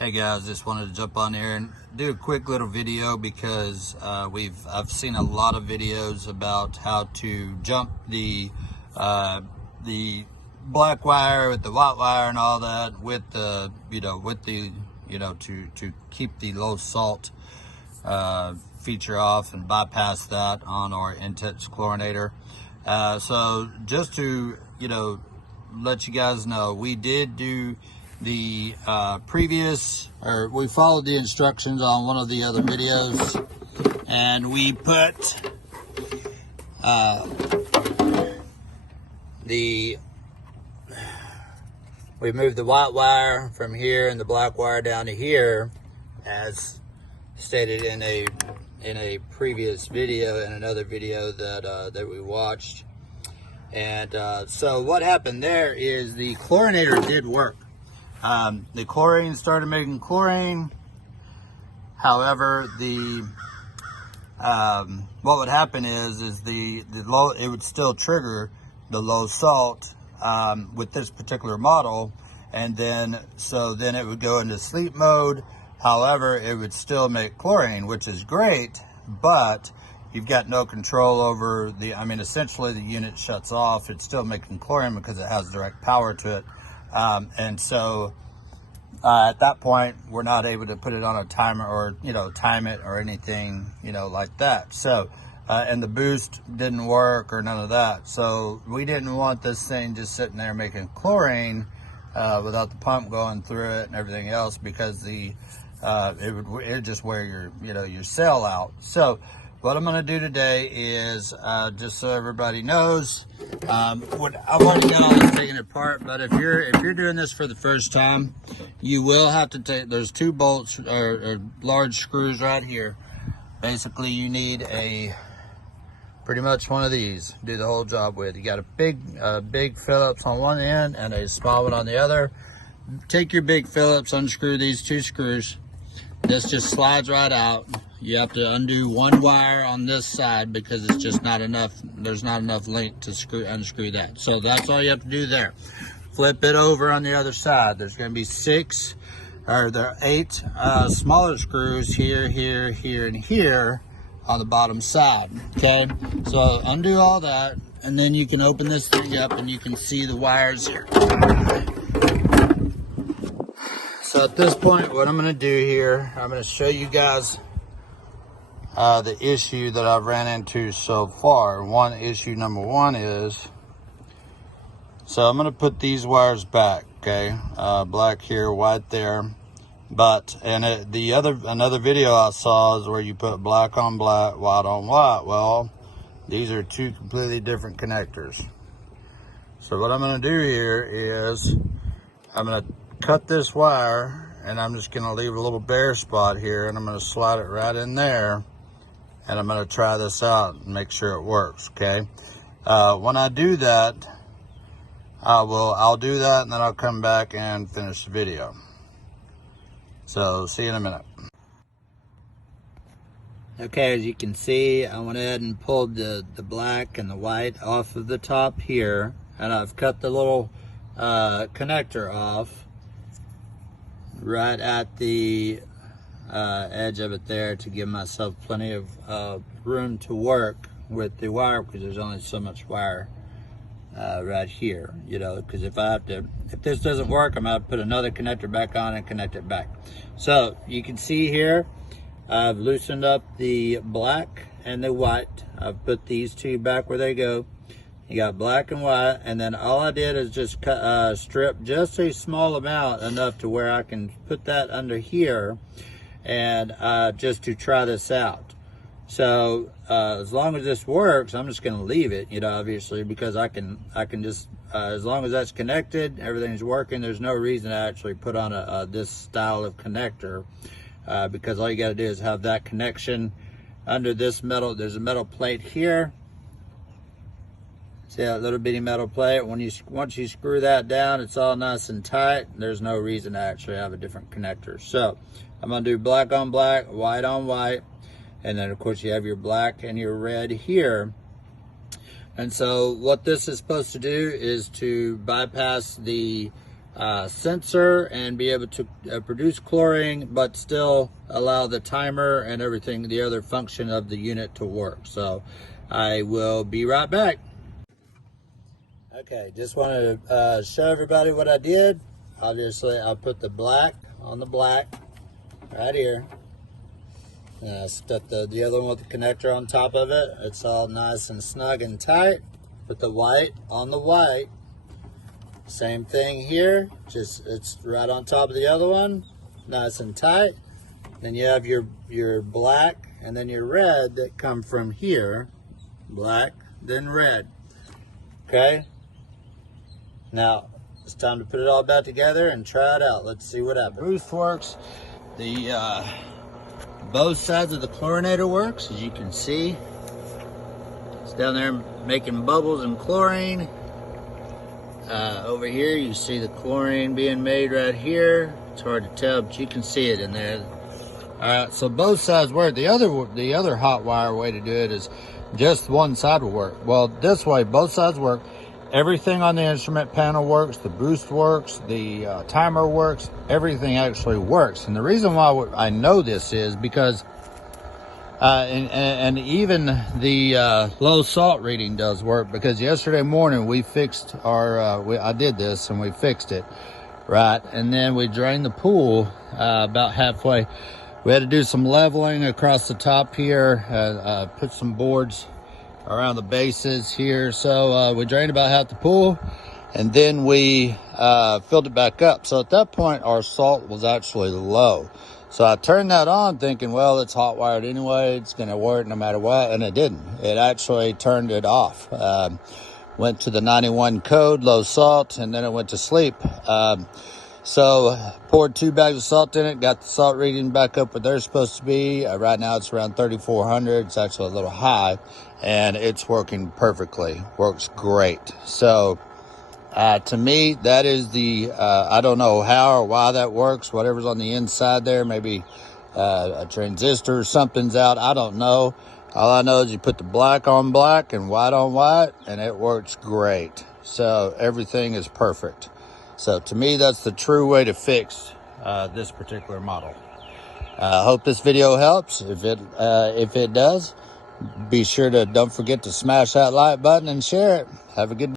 Hey guys, just wanted to jump on here and do a quick little video because I've seen a lot of videos about how to jump the black wire with the white wire and all that with the to keep the low salt feature off and bypass that on our Intex Chlorinator. So just to let you guys know, we did do the we followed the instructions on one of the other videos, and we put we moved the white wire from here and the black wire down to here, as stated in a previous video, in another video that we watched. And so what happened there is the chlorinator did work. The chlorine started making chlorine. However, what would happen is the low, it would still trigger the low salt with this particular model, and then it would go into sleep mode. However, it would still make chlorine, which is great, but you've got no control over essentially the unit shuts off. It's still making chlorine because it has direct power to it. And so at that point, we're not able to put it on a timer or, time it or anything, like that. So, and the boost didn't work or none of that. So we didn't want this thing just sitting there making chlorine without the pump going through it and everything else, because it would just wear your cell out. So what I'm going to do today is, just so everybody knows, I've already got all this taken apart, but if you're doing this for the first time, you will have to there's two bolts or large screws right here. Basically, you need pretty much one of these to do the whole job with. You got a big Phillips on one end and a small one on the other. Take your big Phillips, unscrew these two screws. This just slides right out. You have to undo one wire on this side because it's just not enough. There's not enough length to unscrew that. So that's all you have to do there. Flip it over on the other side. There's going to be there are 8 smaller screws here, here, here, and here on the bottom side. Okay, so undo all that, and then you can open this thing up and you can see the wires here. So at this point, what I'm going to do here, I'm going to show you guys the issue that I've ran into so far. Issue number one is, so I'm going to put these wires back, okay, black here, white there, but another video I saw is where you put black on black, white on white. Well, these are two completely different connectors. So what I'm going to do here is I'm going to cut this wire, and I'm just going to leave a little bare spot here, and I'm going to slide it right in there, and I'm going to try this out and make sure it works. Okay, when I do that, I'll do that, and then I'll come back and finish the video. So see you in a minute. Okay, as you can see, I went ahead and pulled the black and the white off of the top here, and I've cut the little connector off right at the edge of it there to give myself plenty of room to work with the wire, because there's only so much wire right here, because if this doesn't work, I'm gonna put another connector back on and connect it back. So you can see here, I've loosened up the black and the white. I've put these two back where they go. You got black and white, and then all I did is just strip just a small amount, enough to where I can put that under here, and just to try this out. So as long as this works, I'm just going to leave it, obviously, because I can just as long as that's connected, everything's working. There's no reason to actually put on this style of connector, because all you got to do is have that connection under this metal. There's a metal plate here. See that little bitty metal plate? Once you screw that down, it's all nice and tight. There's no reason to actually have a different connector. So I'm gonna do black on black, white on white, and then of course you have your black and your red here. And so what this is supposed to do is to bypass the sensor and be able to produce chlorine, but still allow the timer and everything, the other function of the unit to work. So I will be right back. Okay, just wanted to show everybody what I did. Obviously, I put the black on the black right here. And I stuck the other one with the connector on top of it. It's all nice and snug and tight. Put the white on the white. Same thing here, just it's right on top of the other one, nice and tight. Then you have your black and then your red that come from here, black, then red. Okay, now it's time to put it all back together and try it out. Let's see what happens. Boost works, the both sides of the chlorinator works, as you can see. It's down there making bubbles and chlorine. Over here you see the chlorine being made right here. It's hard to tell, but you can see it in there. Alright, so both sides work. The other hot wire way to do it is just one side will work. Well, this way both sides work. Everything on the instrument panel works. The boost works. The timer works. Everything actually works. And the reason why I know this is because and even the low salt reading does work, because yesterday morning we fixed our I did this and we fixed it right, and then we drained the pool about halfway. We had to do some leveling across the top here, put some boards around the bases here, so we drained about half the pool, and then we filled it back up. So at that point our salt was actually low. So I turned that on thinking, well, it's hot wired anyway, it's gonna work no matter what, and it didn't. It actually turned it off. Went to the 91 code, low salt, and then it went to sleep. So poured 2 bags of salt in it, got the salt reading back up where they're supposed to be. Right now it's around 3,400, it's actually a little high, and it's working perfectly, works great. So to me, that is the, I don't know how or why that works. Whatever's on the inside there, maybe a transistor or something's out. I don't know. All I know is you put the black on black and white on white, and it works great. So everything is perfect. So to me, that's the true way to fix this particular model. I hope this video helps. If it does, be sure to don't forget to smash that like button and share it. Have a good day.